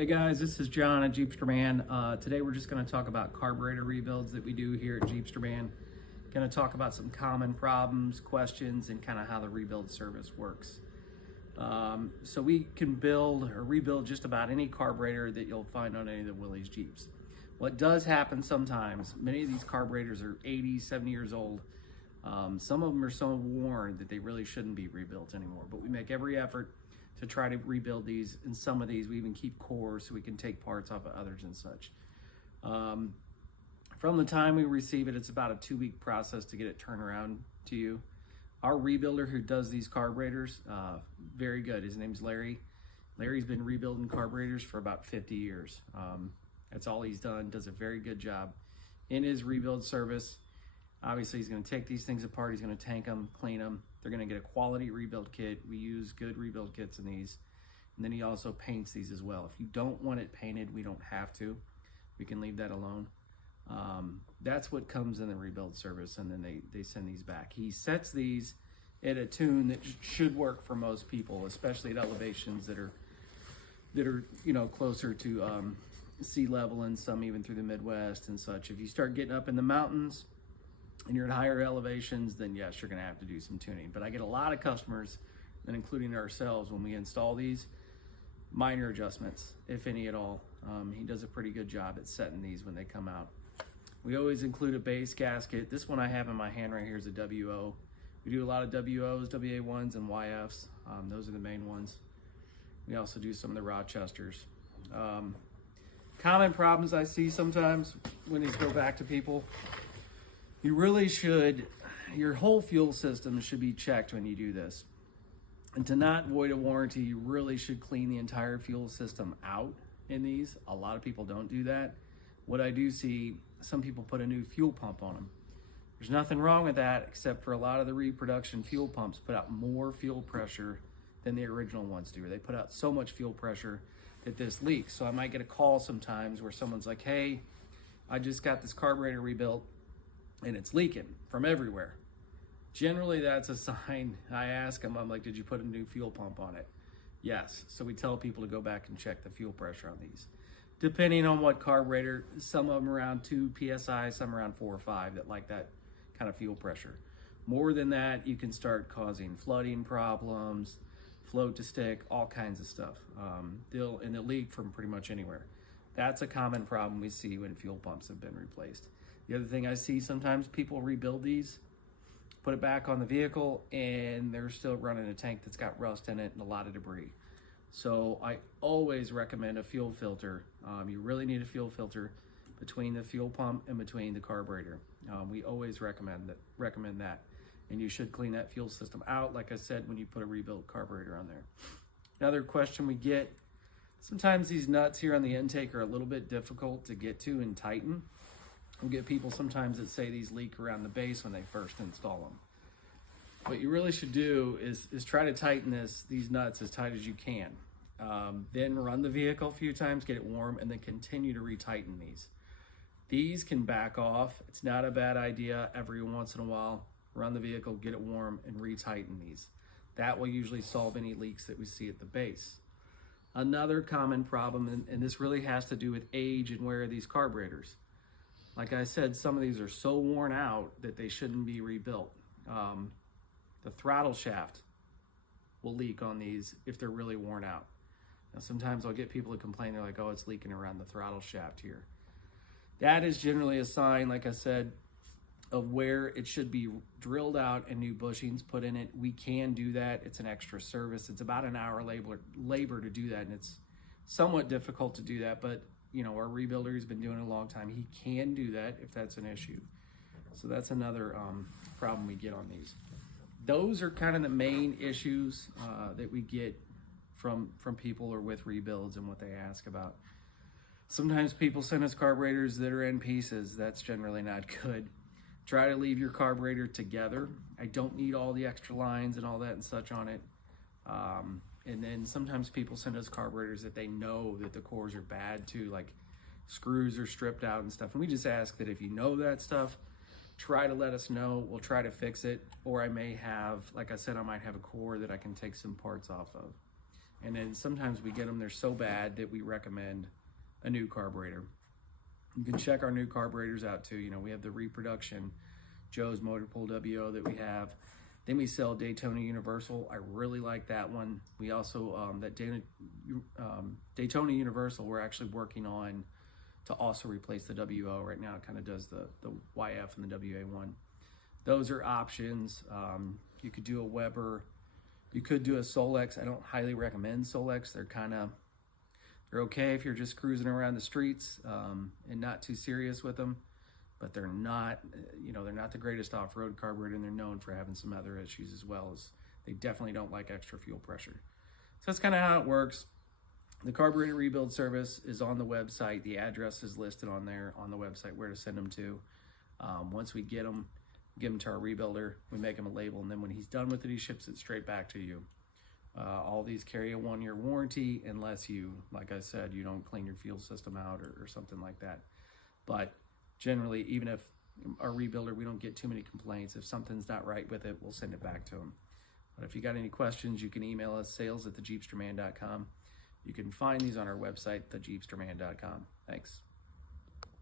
Hey guys, this is John at JeepsterMan. Today we're just going to talk about carburetor rebuilds that we do here at JeepsterMan. Going to talk about some common problems, questions, and kind of how the rebuild service works. So we can build or rebuild just about any carburetor that you'll find on any of the Willys Jeeps. What does happen sometimes, many of these carburetors are 80, 70 years old. Some of them are so worn that they really shouldn't be rebuilt anymore, but we make every effort to try to rebuild these. And some of these we even keep cores so we can take parts off of others and such. From the time we receive it, it's about a 2-week process to get it turned around to you. Our rebuilder who does these carburetors, very good. His name's Larry. Larry's been rebuilding carburetors for about 50 years. That's all he's done, does a very good job in his rebuild service. Obviously, he's going to take these things apart. He's going to tank them, clean them. They're going to get a quality rebuild kit. We use good rebuild kits in these. And then he also paints these as well. If you don't want it painted, we don't have to. We can leave that alone. That's what comes in the rebuild service, and then they send these back. He sets these at a tune that should work for most people, especially at elevations that are closer to sea level, and some even through the Midwest and such. If you start getting up in the mountains and you're at higher elevations, then yes, you're going to have to do some tuning. But I get a lot of customers, and including ourselves, when we install these, minor adjustments, if any at all. He does a pretty good job at setting these when they come out. We always include a base gasket. This one I have in my hand right here is a WO. We do a lot of WOs, WA1s, and YFs. Those are the main ones. We also do some of the Rochesters. Common problems I see sometimes when these go back to people. You really should, your whole fuel system should be checked when you do this. And to not void a warranty, you really should clean the entire fuel system out in these. A lot of people don't do that. What I do see, some people put a new fuel pump on them. There's nothing wrong with that, except for a lot of the reproduction fuel pumps put out more fuel pressure than the original ones do. They put out so much fuel pressure that this leaks. So I might get a call sometimes where someone's like, hey, I just got this carburetor rebuilt and it's leaking from everywhere. Generally, that's a sign. I ask them, I'm like, did you put a new fuel pump on it? Yes. So we tell people to go back and check the fuel pressure on these. Depending on what carburetor, some of them around 2 PSI, some around 4 or 5 that like that kind of fuel pressure. More than that, you can start causing flooding problems, float to stick, all kinds of stuff. They'll leak from pretty much anywhere. That's a common problem we see when fuel pumps have been replaced. The other thing I see, sometimes people rebuild these, put it back on the vehicle, and they're still running a tank that's got rust in it and a lot of debris. So I always recommend a fuel filter. You really need a fuel filter between the fuel pump and between the carburetor. We always recommend that. And you should clean that fuel system out, like I said, when you put a rebuilt carburetor on there. Another question we get, sometimes these nuts here on the intake are a little bit difficult to get to and tighten. We get people sometimes that say these leak around the base when they first install them. What you really should do is try to tighten these nuts as tight as you can. Then run the vehicle a few times, get it warm, and then continue to retighten these. These can back off. It's not a bad idea every once in a while. Run the vehicle, get it warm, and retighten these. That will usually solve any leaks that we see at the base. Another common problem, and this really has to do with age and wear of these carburetors. Like I said, some of these are so worn out that they shouldn't be rebuilt. The throttle shaft will leak on these if they're really worn out. Now, sometimes I'll get people to complain, they're like, oh, it's leaking around the throttle shaft here. That is generally a sign, like I said, of where it should be drilled out and new bushings put in it. We can do that. It's an extra service. It's about an hour labor to do that, and it's somewhat difficult to do that, but our rebuilder has been doing it a long time. He can do that if that's an issue. So that's another problem we get on these. Those are kind of the main issues that we get from people or with rebuilds and what they ask about. Sometimes people send us carburetors that are in pieces. That's generally not good. Try to leave your carburetor together. I don't need all the extra lines and all that and such on it. And then sometimes people send us carburetors that they know that the cores are bad too, like screws are stripped out and stuff. And we just ask that if you know that stuff, try to let us know. We'll try to fix it. Or I may have, like I said, I might have a core that I can take some parts off of. And then sometimes we get them, they're so bad that we recommend a new carburetor. You can check our new carburetors out too. You know, we have the reproduction Joe's Motor Pool WO that we have. Then we sell Daytona Universal. I really like that one. We also, Daytona Universal, we're actually working on to also replace the WO right now. It kind of does the YF and the WA1. Those are options. You could do a Weber. You could do a Solex. I don't highly recommend Solex. They're okay if you're just cruising around the streets and not too serious with them, but they're not, they're not the greatest off-road carburetor, and they're known for having some other issues as well. As they definitely don't like extra fuel pressure. So that's kind of how it works. The carburetor rebuild service is on the website. The address is listed on there on the website where to send them to. Once we get them, give them to our rebuilder, we make him a label, and then when he's done with it, he ships it straight back to you. All these carry a 1-year warranty unless you, like I said, you don't clean your fuel system out or something like that. But generally, even if our rebuilder, we don't get too many complaints. If something's not right with it, we'll send it back to him. But if you got any questions, you can email us, sales@thejeepsterman.com. You can find these on our website, thejeepsterman.com. Thanks.